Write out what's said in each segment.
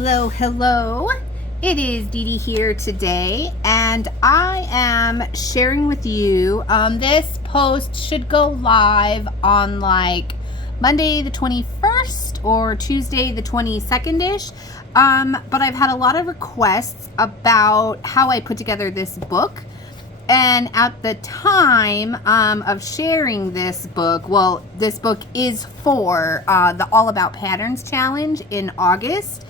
Hello, hello. It is DeeDee here today, and I am sharing with you. This post should go live on like Monday the 21st or Tuesday the 22nd-ish. But I've had a lot of requests about how I put together this book. And at the time of sharing this book, well, this book is for the All About Patterns Challenge in August.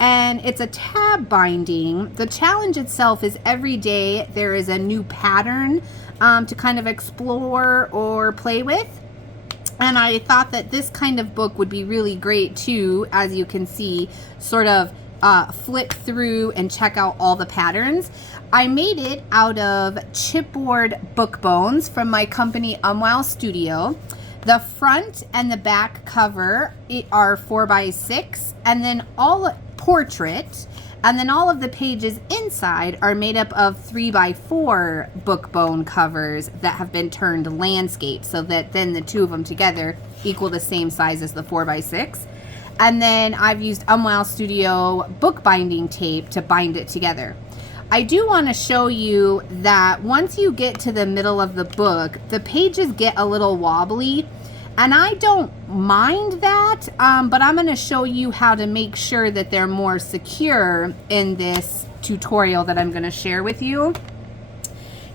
And it's a tab binding. The challenge itself is every day there is a new pattern to kind of explore or play with. And I thought that this kind of book would be really great too, as you can see, sort of flip through and check out all the patterns. I made it out of chipboard book bones from my company Studio. The front and the back cover are 4x6, and then all portrait, and then all of the pages inside are made up of 3x4 book bone covers that have been turned landscape, so that then the two of them together equal the same size as the 4x6. And then I've used Studio bookbinding tape to bind it together. I do want to show you that once you get to the middle of the book, the pages get a little wobbly, and I don't mind that, but I'm going to show you how to make sure that they're more secure in this tutorial that I'm going to share with you.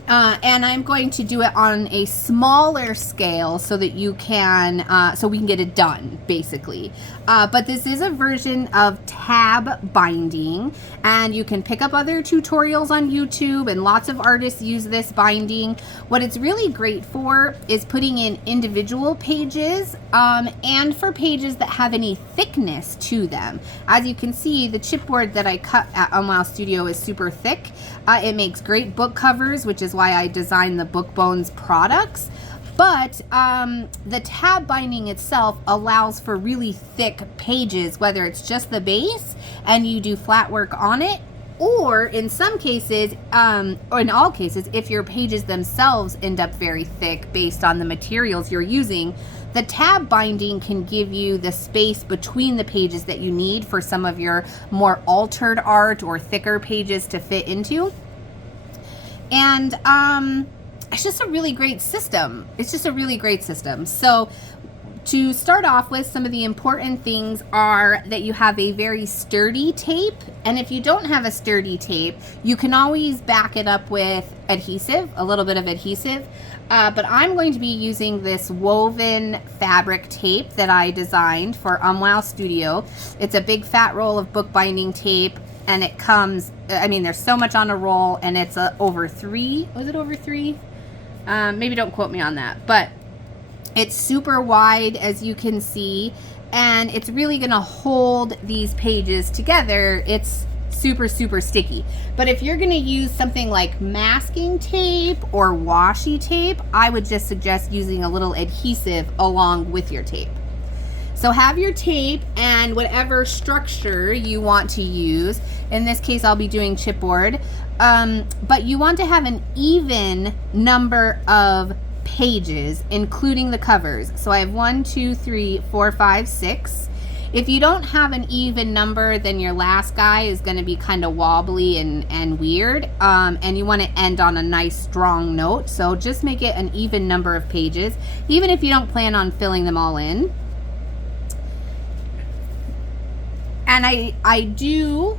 And I'm going to do it on a smaller scale so that you can, so we can get it done, basically. But this is a version of tab binding, and you can pick up other tutorials on YouTube, and lots of artists use this binding. What it's really great for is putting in individual pages, and for pages that have any thickness to them. As you can see, the chipboard that I cut at Studio is super thick. It makes great book covers, which is why I designed the Book Bones products. But the tab binding itself allows for really thick pages, whether it's just the base and you do flat work on it, or in some cases, or in all cases, if your pages themselves end up very thick based on the materials you're using, the tab binding can give you the space between the pages that you need for some of your more altered art or thicker pages to fit into. And it's just a really great system. It's just a really great system. So to start off with, some of the important things are that you have a very sturdy tape. And if you don't have a sturdy tape, you can always back it up with adhesive, a little bit of adhesive. But I'm going to be using this woven fabric tape that I designed for Studio. It's a big fat roll of bookbinding tape, and it comes, I mean, there's so much on a roll, and it's over 3. Was it over 3? Maybe don't quote me on that, but it's super wide, as you can see, and it's really going to hold these pages together. It's super, super sticky. But if you're going to use something like masking tape or washi tape, I would just suggest using a little adhesive along with your tape. So have your tape and whatever structure you want to use. In this case, I'll be doing chipboard. But you want to have an even number of pages, including the covers. So I have 1, 2, 3, 4, 5, 6. If you don't have an even number, then your last guy is going to be kind of wobbly and weird. And you want to end on a nice strong note. So just make it an even number of pages, even if you don't plan on filling them all in. And I do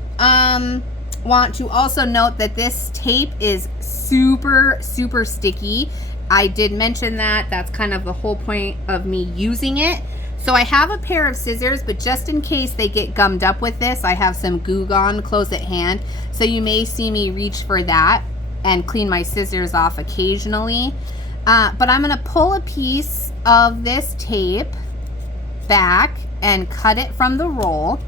want to also note that this tape is super, super sticky. I did mention that. That's kind of the whole point of me using it. So I have a pair of scissors, but just in case they get gummed up with this, I have some Goo Gone close at hand. So you may see me reach for that and clean my scissors off occasionally. But I'm going to pull a piece of this tape back and cut it from the roll.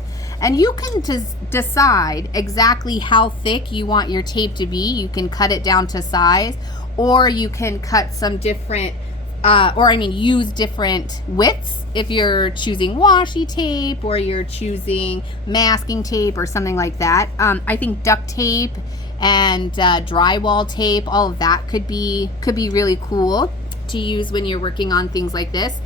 And you can decide exactly how thick you want your tape to be. You can cut it down to size, or you can cut some different, use different widths if you're choosing washi tape or you're choosing masking tape or something like that. I think duct tape and drywall tape, all of that could be really cool to use when you're working on things like this.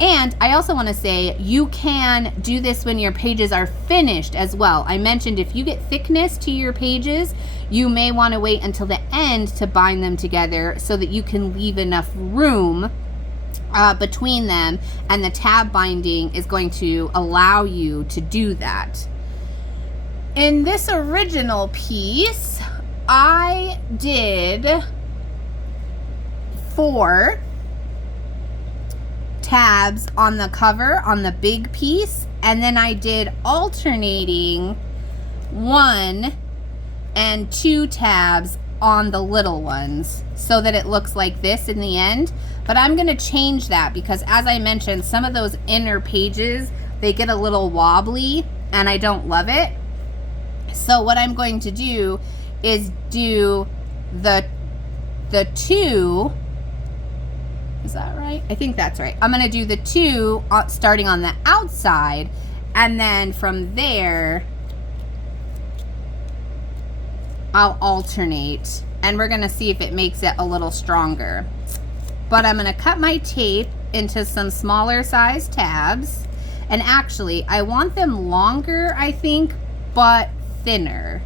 And I also want to say you can do this when your pages are finished as well. I mentioned if you get thickness to your pages, you may want to wait until the end to bind them together so that you can leave enough room between them, and the tab binding is going to allow you to do that. In this original piece, I did 4 tabs on the cover on the big piece, and then I did alternating 1 and 2 tabs on the little ones so that it looks like this in the end. But I'm going to change that because, as I mentioned, some of those inner pages, they get a little wobbly and I don't love it. So what I'm going to do is do the 2, is that right? I think that's right. I'm going to do the 2 starting on the outside, and then from there I'll alternate, and we're going to see if it makes it a little stronger. But I'm going to cut my tape into some smaller size tabs, and actually I want them longer, I think, but thinner.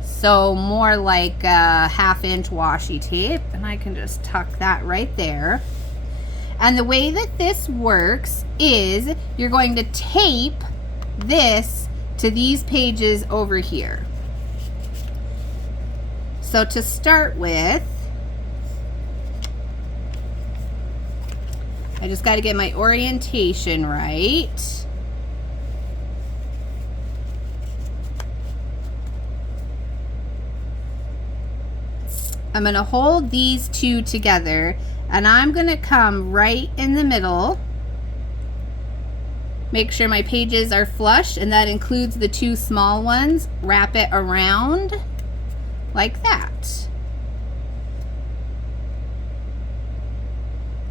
So more like a 1/2 inch washi tape, and I can just tuck that right there. And the way that this works is you're going to tape this to these pages over here. So to start with, I just got to get my orientation right. I'm going to hold these 2 together, and I'm going to come right in the middle. Make sure my pages are flush, and that includes the 2 small ones. Wrap it around like that.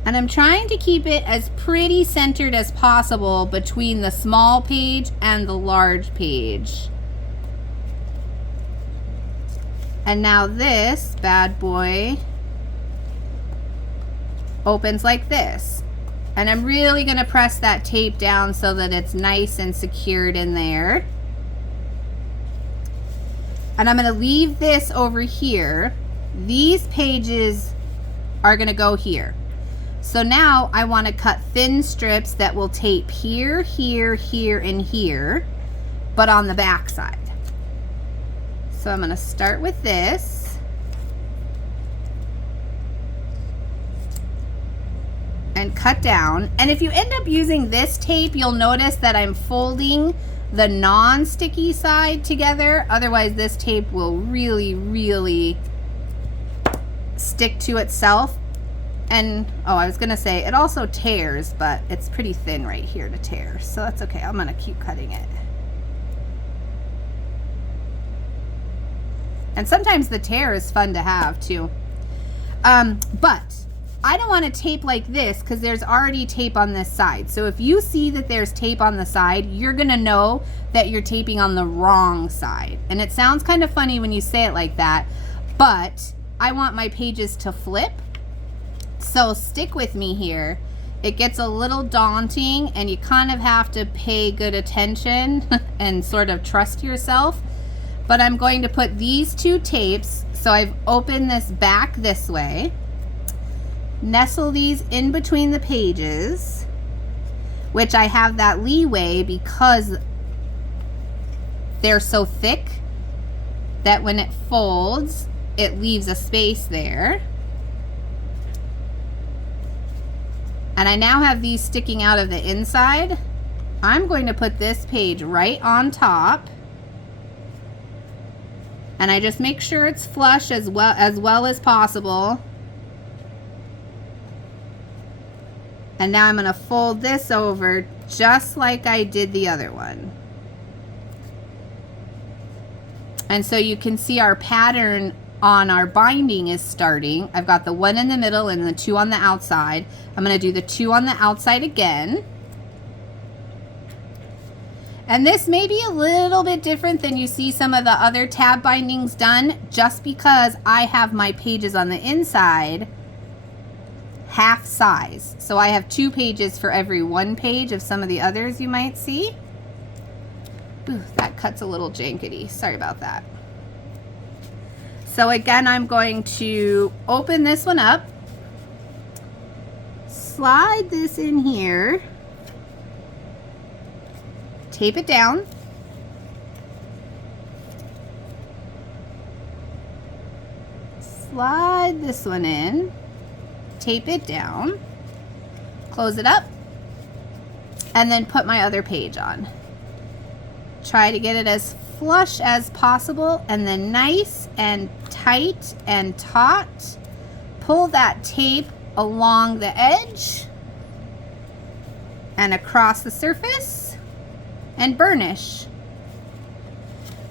And I'm trying to keep it as pretty centered as possible between the small page and the large page. And now this bad boy opens like this. And I'm really going to press that tape down so that it's nice and secured in there. And I'm going to leave this over here. These pages are going to go here. So now I want to cut thin strips that will tape here, here, here, and here, but on the back side. So I'm going to start with this and cut down. And if you end up using this tape, you'll notice that I'm folding the non-sticky side together. Otherwise, this tape will really, really stick to itself. And, oh, I was going to say, it also tears, but it's pretty thin right here to tear. So that's okay. I'm going to keep cutting it. And sometimes the tear is fun to have too. But I don't want to tape like this because there's already tape on this side. So if you see that there's tape on the side, you're going to know that you're taping on the wrong side. And it sounds kind of funny when you say it like that, but I want my pages to flip. So stick with me here. It gets a little daunting and you kind of have to pay good attention and sort of trust yourself. But I'm going to put these 2 tapes, so I've opened this back this way, nestle these in between the pages, which I have that leeway because they're so thick that when it folds, it leaves a space there. And I now have these sticking out of the inside. I'm going to put this page right on top. And I just make sure it's flush as well as possible. And now I'm going to fold this over just like I did the other one. And so you can see our pattern on our binding is starting. I've got the 1 in the middle and the 2 on the outside. I'm going to do the 2 on the outside again. And this may be a little bit different than you see some of the other tab bindings done, just because I have my pages on the inside half size. So I have 2 pages for every 1 page of some of the others you might see. Ooh, that cut's a little jankety. Sorry about that. So again, I'm going to open this one up, slide this in here, tape it down, slide this one in, tape it down, close it up, and then put my other page on. Try to get it as flush as possible, and then nice and tight and taut. Pull that tape along the edge and across the surface and burnish.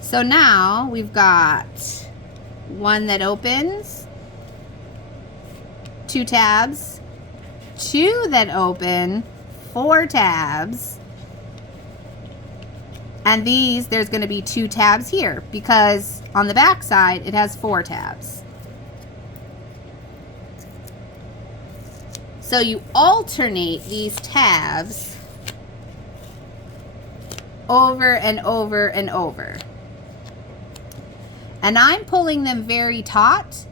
So now we've got one that opens, 2 tabs, 2 that open, 4 tabs, and these, there's going to be 2 tabs here because on the back side it has 4 tabs. So you alternate these tabs over and over and over. And I'm pulling them very taut.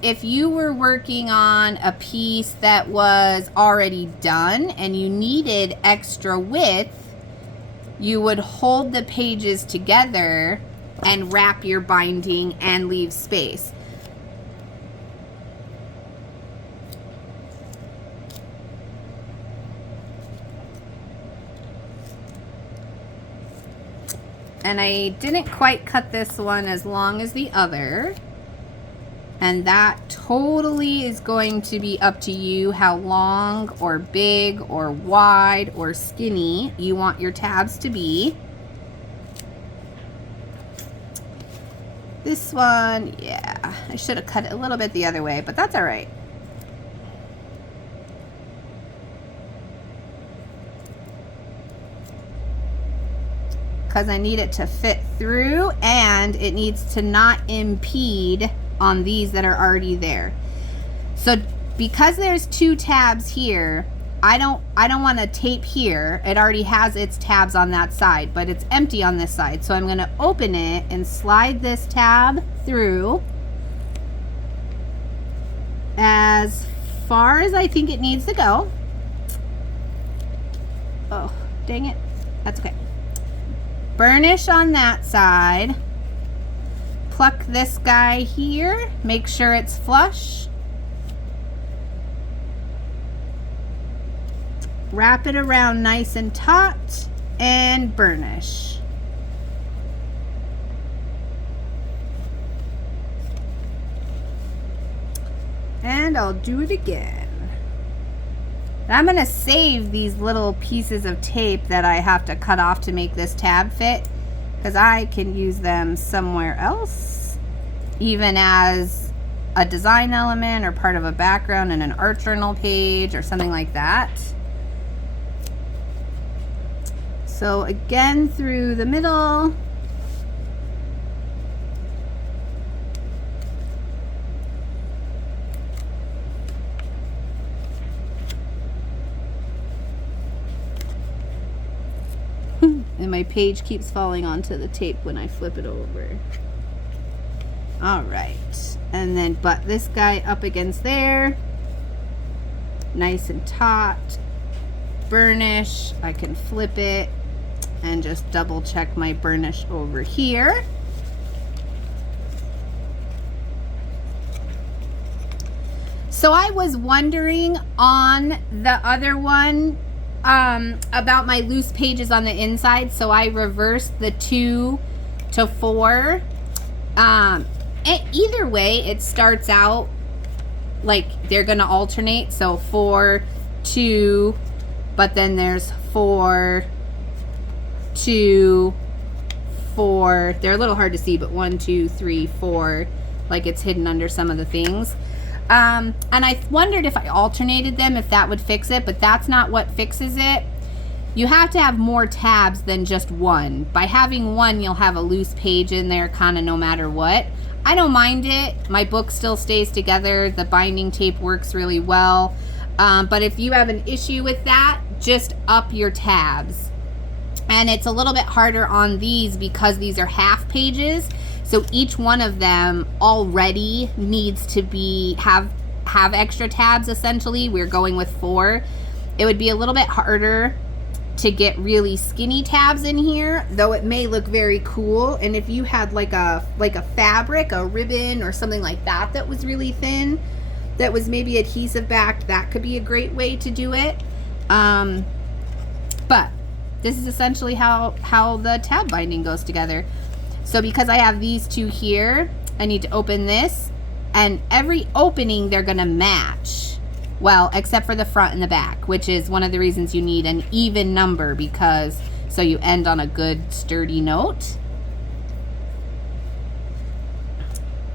If you were working on a piece that was already done and you needed extra width, you would hold the pages together and wrap your binding and leave space. And I didn't quite cut this one as long as the other. And that totally is going to be up to you how long or big or wide or skinny you want your tabs to be. This one, yeah, I should have cut it a little bit the other way, but that's all right. Because I need it to fit through and it needs to not impede on these that are already there. So because there's 2 tabs here, I don't want to tape here. It already has its tabs on that side, but it's empty on this side. So I'm going to open it and slide this tab through as far as I think it needs to go. Oh, dang it. That's okay. Burnish on that side. Pluck this guy here, make sure it's flush. Wrap it around nice and taut and burnish. And I'll do it again. I'm going to save these little pieces of tape that I have to cut off to make this tab fit, because I can use them somewhere else, even as a design element or part of a background in an art journal page or something like that. So again, through the middle. And my page keeps falling onto the tape when I flip it over. All right, and then butt this guy up against there, nice and taut, burnish. I can flip it and just double check my burnish over here. So I was wondering on the other one about my loose pages on the inside, so I reversed the 2 to 4. Either way, it starts out like they're gonna alternate, so 4, 2, but then there's 4, 2, 4. They're a little hard to see, but 1, 2, 3, 4, like it's hidden under some of the things. And I wondered if I alternated them, if that would fix it, but that's not what fixes it. You have to have more tabs than just one. By having one, you'll have a loose page in there kind of no matter what. I don't mind it. My book still stays together. The binding tape works really well. But if you have an issue with that, just up your tabs. And it's a little bit harder on these because these are half pages. So each one of them already needs to have extra tabs essentially. We're going with 4. It would be a little bit harder to get really skinny tabs in here, though it may look very cool. And if you had like a fabric, a ribbon or something like that that was really thin, that was maybe adhesive backed, that could be a great way to do it. But this is essentially how the tab binding goes together. So because I have these two here, I need to open this, and every opening they're gonna match. Well, except for the front and the back, which is one of the reasons you need an even number, because so you end on a good sturdy note.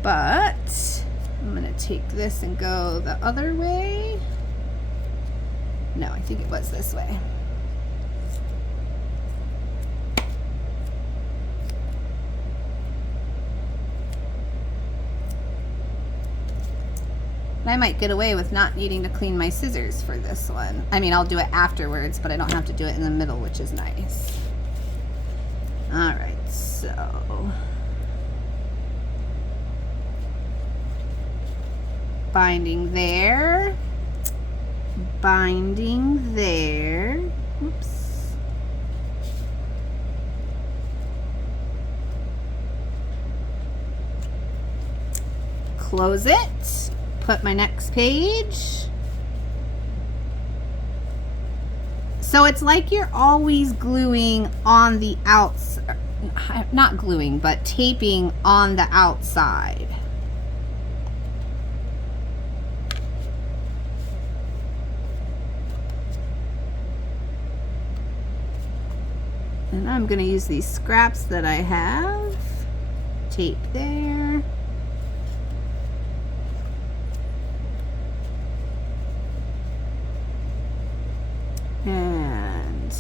But I'm gonna take this and go the other way. No, I think it was this way. I might get away with not needing to clean my scissors for this one. I mean, I'll do it afterwards, but I don't have to do it in the middle, which is nice. All right, so binding there, binding there. Oops. Close it. Put my next page. So it's like you're always gluing on the outside, not gluing, but taping on the outside. And I'm going to use these scraps that I have. Tape there. And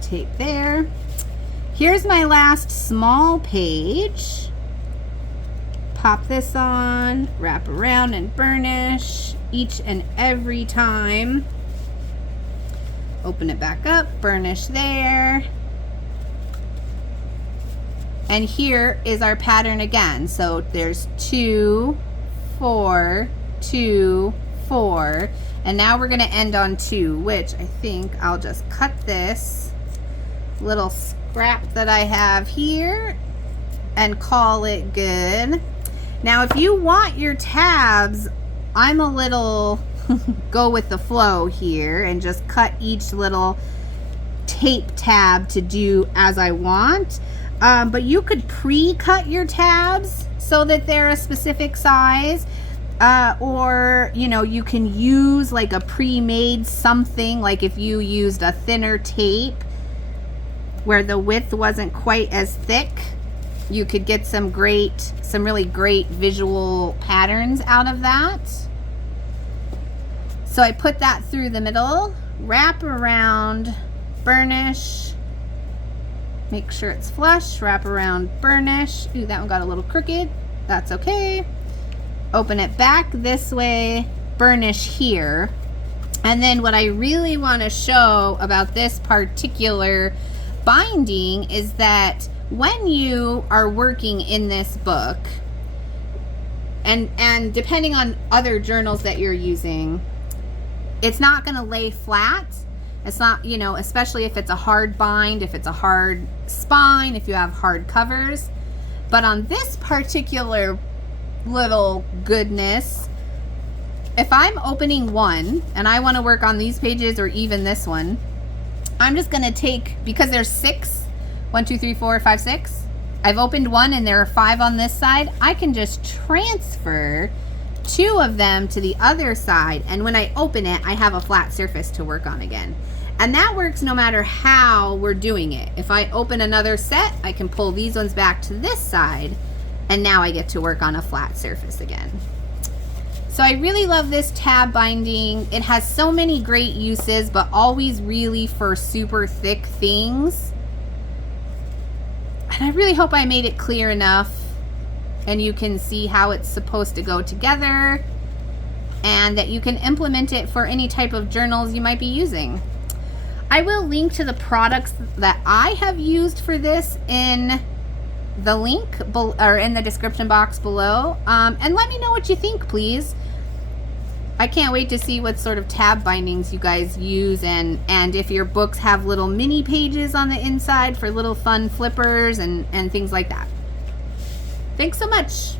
tape there. Here's my last small page. Pop this on, wrap around and burnish each and every time. Open it back up, burnish there. And here is our pattern again. So there's 2, 4, 2, 4. And now we're gonna end on 2, which I think I'll just cut this little scrap that I have here and call it good. Now, if you want your tabs, I'm a little go with the flow here and just cut each little tape tab to do as I want. But you could pre-cut your tabs so that they're a specific size, or you know, you can use like a pre-made something, like if you used a thinner tape where the width wasn't quite as thick, you could get some really great visual patterns out of that. So I put that through the middle, wrap around, burnish. Make sure it's flush, wrap around, burnish. Ooh, that one got a little crooked. That's okay. Open it back this way, burnish here. And then what I really want to show about this particular binding is that when you are working in this book, and depending on other journals that you're using, it's not going to lay flat. It's not, you know, especially if it's a hard bind, if it's a hard spine, if you have hard covers. But on this particular little goodness, if I'm opening one and I want to work on these pages or even this one, I'm just going to take, because there's 6, 1, 2, 3, 4, 5, 6. I've opened one and there are 5 on this side. I can just transfer 2 of them to the other side, and when I open it, I have a flat surface to work on again. And that works no matter how we're doing it. If I open another set, I can pull these ones back to this side, and now I get to work on a flat surface again. So I really love this tab binding. It has so many great uses, but always really for super thick things. And I really hope I made it clear enough and you can see how it's supposed to go together and that you can implement it for any type of journals you might be using. I will link to the products that I have used for this in the link or in the description box below, and let me know what you think, please. I can't wait to see what sort of tab bindings you guys use, and if your books have little mini pages on the inside for little fun flippers and things like that. Thanks so much.